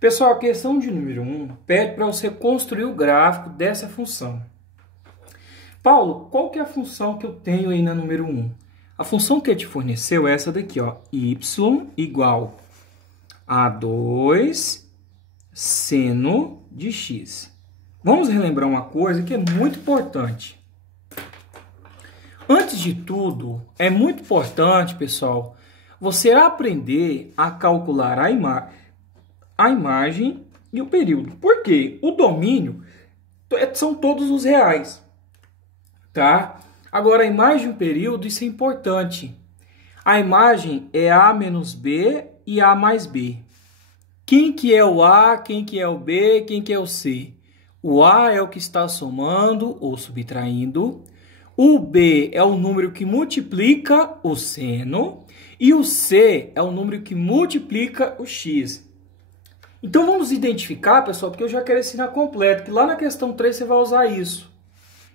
Pessoal, a questão de número 1 pede para você construir o gráfico dessa função. Paulo, qual que é a função que eu tenho aí na número 1? A função que ele te forneceu é essa daqui, ó, y igual a 2 seno de x. Vamos relembrar uma coisa que é muito importante. Antes de tudo, é muito importante, pessoal, você aprender a calcular a imagem e o período. Por quê? O domínio são todos os reais, tá? Agora, a imagem e o período, isso é importante. A imagem é A menos B e A mais B. Quem que é o A, quem que é o B, quem que é o C? O A é o que está somando ou subtraindo. O B é o número que multiplica o seno. E o C é o número que multiplica o x. Então, vamos identificar, pessoal, porque eu já quero ensinar completo, que lá na questão 3 você vai usar isso.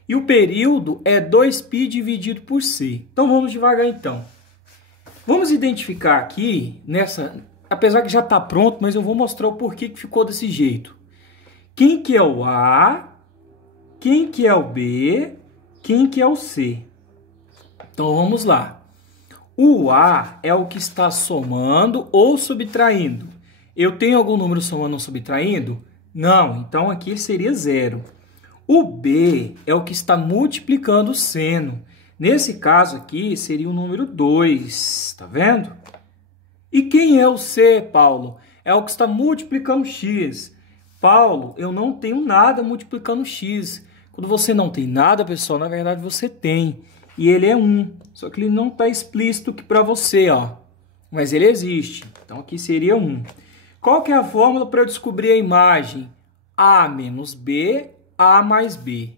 E o período é 2π dividido por c. Então, vamos devagar, então. Vamos identificar aqui, apesar que já está pronto, mas eu vou mostrar o porquê que ficou desse jeito. Quem que é o A, quem que é o B, quem que é o C. Então, vamos lá. O A é o que está somando ou subtraindo. Eu tenho algum número somando ou subtraindo? Não, então aqui seria 0. O B é o que está multiplicando o seno. Nesse caso aqui seria o número 2, tá vendo? E quem é o C, Paulo? É o que está multiplicando x. Paulo, eu não tenho nada multiplicando x. Quando você não tem nada, pessoal, na verdade você tem. E ele é 1, só que ele não está explícito aqui para você, ó. Mas ele existe, então aqui seria 1. Qual que é a fórmula para eu descobrir a imagem? A menos B, A mais B.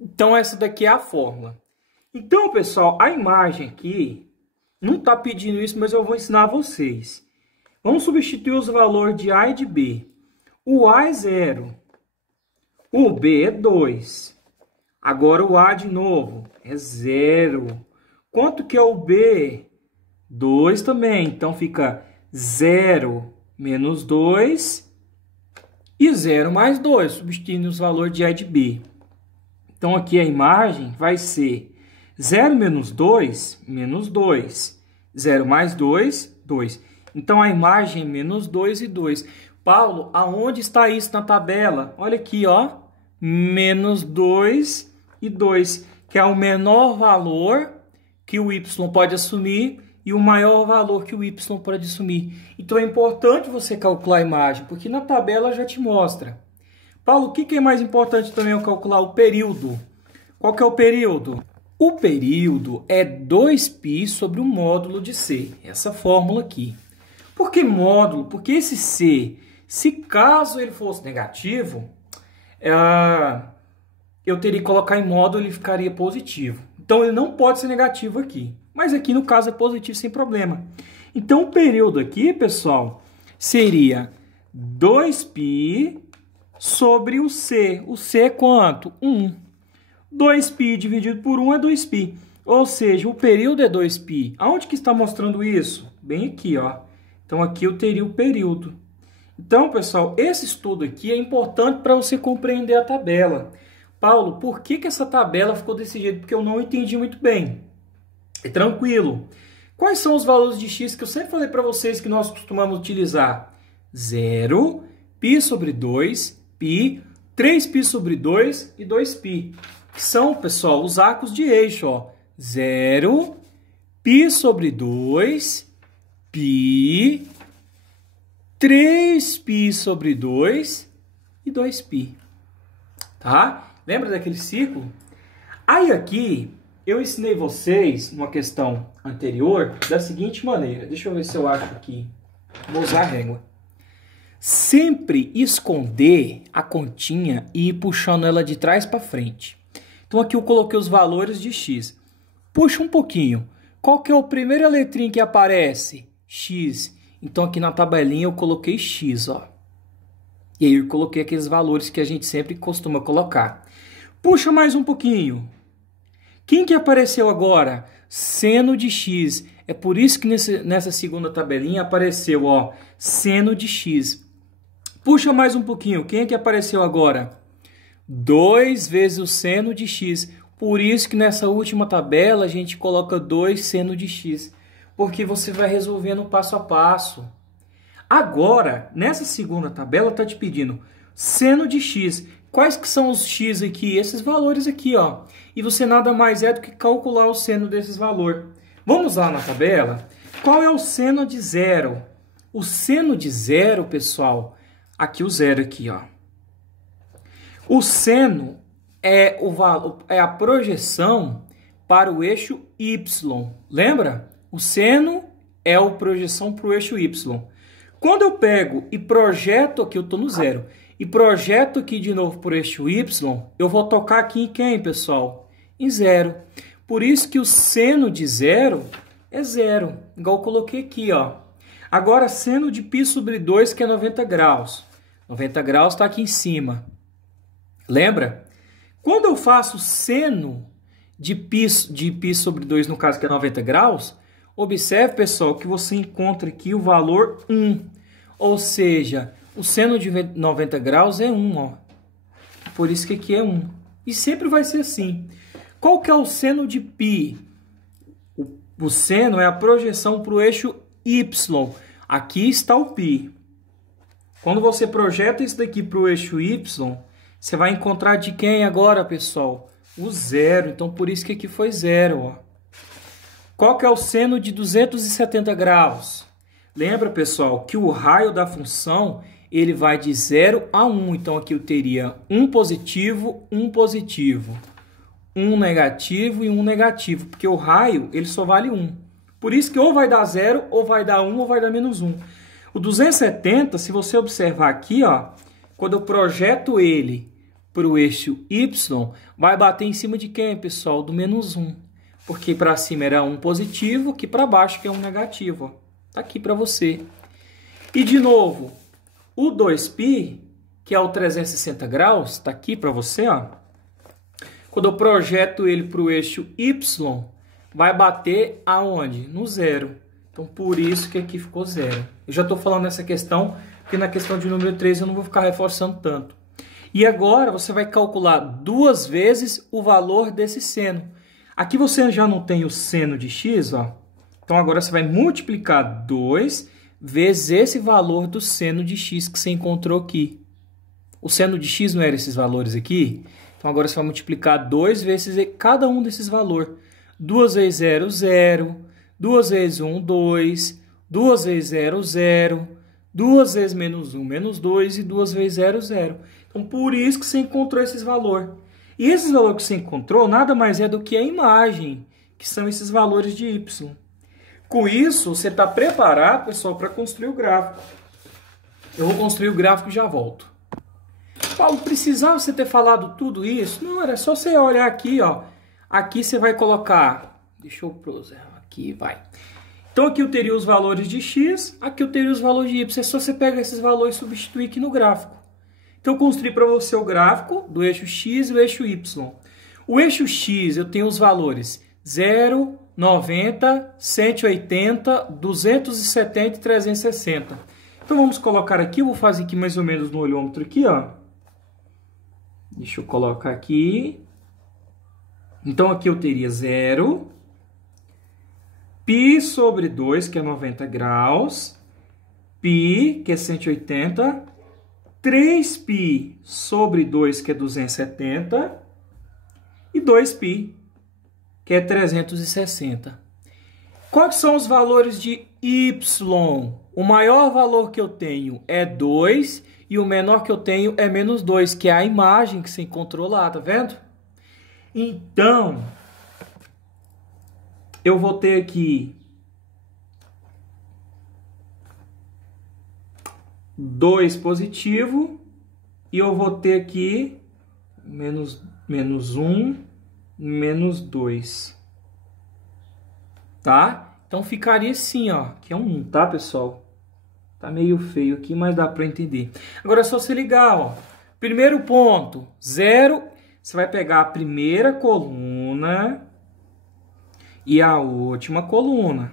Então, essa daqui é a fórmula. Então, pessoal, a imagem aqui, não está pedindo isso, mas eu vou ensinar a vocês. Vamos substituir os valores de A e de B. O A é 0. O B é 2. Agora, o A de novo é 0. Quanto que é o B? 2 também. Então, fica 0 menos 2 e 0 mais 2, substituindo os valores de A e de B. Então, aqui a imagem vai ser 0 menos 2, menos 2. 0 mais 2, 2. Então, a imagem é menos 2 e 2. Paulo, aonde está isso na tabela? Olha aqui, ó. Menos 2 e 2, que é o menor valor que o y pode assumir e o maior valor que o y pode assumir. Então, é importante você calcular a imagem, porque na tabela já te mostra. Paulo, o que é mais importante também eu calcular? O período. Qual que é o período? O período é 2π sobre o módulo de c. Essa fórmula aqui. Por que módulo? Porque esse c, se caso ele fosse negativo, eu teria que colocar em módulo e ele ficaria positivo. Então, ele não pode ser negativo aqui. Mas aqui, no caso, é positivo sem problema. Então, o período aqui, pessoal, seria 2π sobre o C. O C é quanto? 1. 2π dividido por 1 é 2π. Ou seja, o período é 2π. Aonde que está mostrando isso? Bem aqui, ó. Então, aqui eu teria o período. Então, pessoal, esse estudo aqui é importante para você compreender a tabela. Paulo, por que essa tabela ficou desse jeito? Porque eu não entendi muito bem. É tranquilo. Quais são os valores de x que eu sempre falei para vocês que nós costumamos utilizar? 0, π sobre 2, π, 3π sobre 2 e 2π. Que são, pessoal, os arcos de eixo. Ó. 0, π sobre 2, π, 3π sobre 2 e 2π. Tá? Lembra daquele ciclo? Aí aqui eu ensinei vocês, numa questão anterior, da seguinte maneira. Deixa eu ver se eu acho aqui. Vou usar a régua. Sempre esconder a continha e ir puxando ela de trás para frente. Então aqui eu coloquei os valores de x. Puxa um pouquinho. Qual que é a primeira letrinha que aparece? X. Então aqui na tabelinha eu coloquei x, ó. E aí eu coloquei aqueles valores que a gente sempre costuma colocar. Puxa mais um pouquinho. Quem que apareceu agora? Seno de x. É por isso que nessa segunda tabelinha apareceu, ó, seno de x. Puxa mais um pouquinho. Quem é que apareceu agora? 2 vezes o seno de x. Por isso que nessa última tabela a gente coloca 2 seno de x. Porque você vai resolvendo passo a passo. Agora, nessa segunda tabela, está te pedindo seno de x. Quais que são os x aqui? Esses valores aqui, ó. E você nada mais é do que calcular o seno desses valores. Vamos lá na tabela. Qual é o seno de zero? O seno de zero, pessoal, aqui o zero aqui, ó. O seno é a projeção para o eixo y. Lembra? O seno é a projeção para o eixo y. Quando eu pego e projeto aqui, eu estou no zero, e projeto aqui de novo para o eixo y, eu vou tocar aqui em quem, pessoal? Em zero. Por isso que o seno de zero é zero, igual eu coloquei aqui, ó. Agora, seno de π sobre 2, que é 90 graus. 90 graus está aqui em cima. Lembra? Quando eu faço seno de π sobre 2, no caso que é 90 graus, observe, pessoal, que você encontra aqui o valor 1. Ou seja, o seno de 90 graus é 1, ó. Por isso que aqui é 1. E sempre vai ser assim. Qual que é o seno de π? O seno é a projeção para o eixo y. Aqui está o π. Quando você projeta isso daqui para o eixo y, você vai encontrar de quem agora, pessoal? O zero. Então, por isso que aqui foi zero, ó. Qual que é o seno de 270 graus? Lembra, pessoal, que o raio da função ele vai de 0 a 1. Então, aqui eu teria um positivo, um negativo e um negativo. Porque o raio ele só vale 1. Por isso que ou vai dar 0, ou vai dar 1, ou vai dar menos 1. O 270, se você observar aqui, ó, quando eu projeto ele para o eixo y, vai bater em cima de quem, pessoal? Do menos 1. Porque para cima era um positivo, aqui para baixo que é um negativo. Está aqui para você. E de novo, o 2π, que é o 360 graus, está aqui para você. Ó. Quando eu projeto ele para o eixo y, vai bater aonde? No zero. Então, por isso que aqui ficou zero. Eu já estou falando nessa questão, porque na questão de número 3 eu não vou ficar reforçando tanto. E agora você vai calcular 2 vezes o valor desse seno. Aqui você já não tem o seno de x, ó. Então, agora você vai multiplicar 2 vezes esse valor do seno de x que você encontrou aqui. O seno de x não era esses valores aqui? Então, agora você vai multiplicar 2 vezes cada um desses valores. 2 vezes 0, 0. 2 vezes 1, 2. 2 vezes 0, 0. 2 vezes menos 1, menos 2. E 2 vezes 0, 0. Então, por isso que você encontrou esses valores. E esses valores que você encontrou nada mais é do que a imagem, que são esses valores de y. Com isso, você está preparado, pessoal, para construir o gráfico. Eu vou construir o gráfico e já volto. Paulo, precisava você ter falado tudo isso? Não, era só você olhar aqui, ó. Aqui você vai colocar... Deixa eu prosar aqui, vai. Então, aqui eu teria os valores de x, aqui eu teria os valores de y. É só você pegar esses valores e substituir aqui no gráfico. Então, eu construí para você o gráfico do eixo x e o eixo y. O eixo x, eu tenho os valores 0, 90, 180, 270 e 360. Então, vamos colocar aqui. Eu vou fazer aqui mais ou menos no olhômetro aqui, ó. Deixa eu colocar aqui. Então, aqui eu teria 0. π sobre 2, que é 90 graus. π, que é 180. 3π sobre 2, que é 270. E 2π, que é 360. Quais são os valores de y? O maior valor que eu tenho é 2 e o menor que eu tenho é menos 2, que é a imagem que você encontrou lá, tá vendo? Então, eu vou ter aqui 2 positivo e eu vou ter aqui menos 1, menos 2. Tá? Então, ficaria assim, ó, que é um 1, tá, pessoal? Tá meio feio aqui, mas dá para entender. Agora é só se ligar, ó. Primeiro ponto, 0, você vai pegar a primeira coluna e a última coluna.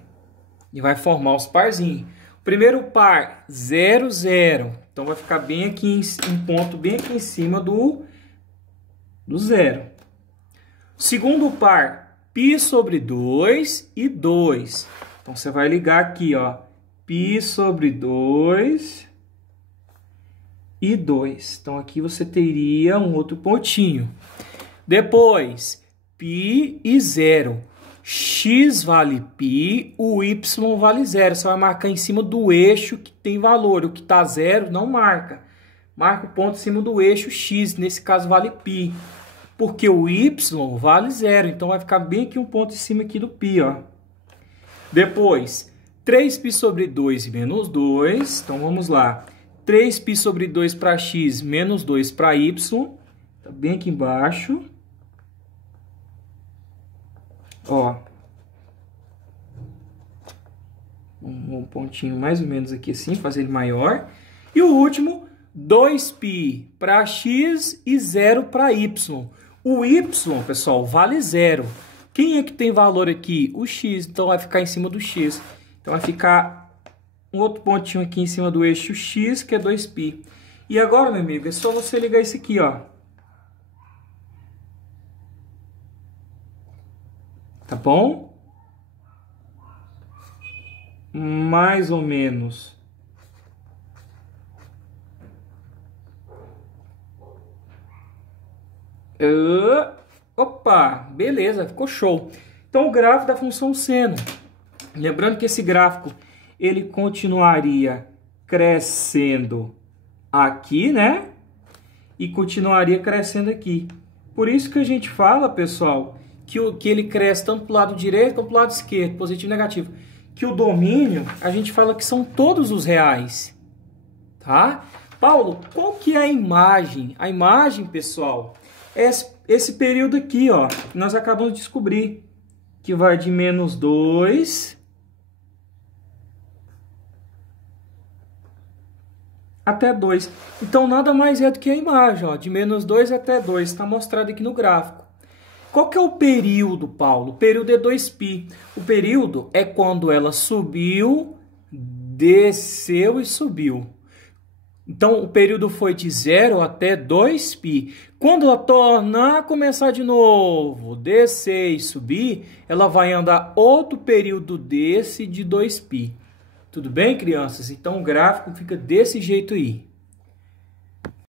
E vai formar os parzinhos. Primeiro par, 0, 0. Então, vai ficar bem aqui, um ponto bem aqui em cima do zero. Segundo par, π sobre 2 e 2. Então, você vai ligar aqui, ó, π sobre 2 e 2. Então, aqui você teria um outro pontinho. Depois, π e 0. X vale π, o y vale 0. Você vai marcar em cima do eixo que tem valor. O que está 0 não marca. Marca o ponto em cima do eixo x. Nesse caso, vale π. Porque o y vale 0. Então, vai ficar bem aqui um ponto em cima aqui do π, ó. Depois, 3π sobre 2 e menos 2. Então, vamos lá. 3π sobre 2 para x, menos 2 para y. Tá bem aqui embaixo. Ó. Um pontinho mais ou menos aqui assim, fazer ele maior. E o último, 2π para x e 0 para y. O y, pessoal, vale 0. Quem é que tem valor aqui? O x, então vai ficar em cima do x. Então vai ficar um outro pontinho aqui em cima do eixo x, que é 2π. E agora, meu amigo, é só você ligar isso aqui, ó. Tá bom? Mais ou menos. Opa, beleza, ficou show. Então, o gráfico da função seno. Lembrando que esse gráfico, ele continuaria crescendo aqui, né? E continuaria crescendo aqui. Por isso que a gente fala, pessoal, que ele cresce tanto para o lado direito quanto para o lado esquerdo, positivo e negativo. Que o domínio, a gente fala que são todos os reais. Tá? Paulo, qual que é a imagem? A imagem, pessoal, é esse período aqui, ó, que nós acabamos de descobrir. Que vai de menos 2 até 2. Então, nada mais é do que a imagem, ó, de menos 2 até 2. Está mostrado aqui no gráfico. Qual que é o período, Paulo? O período é 2π. O período é quando ela subiu, desceu e subiu. Então, o período foi de 0 até 2π. Quando ela tornar a começar de novo, descer e subir, ela vai andar outro período desse de 2π. Tudo bem, crianças? Então, o gráfico fica desse jeito aí.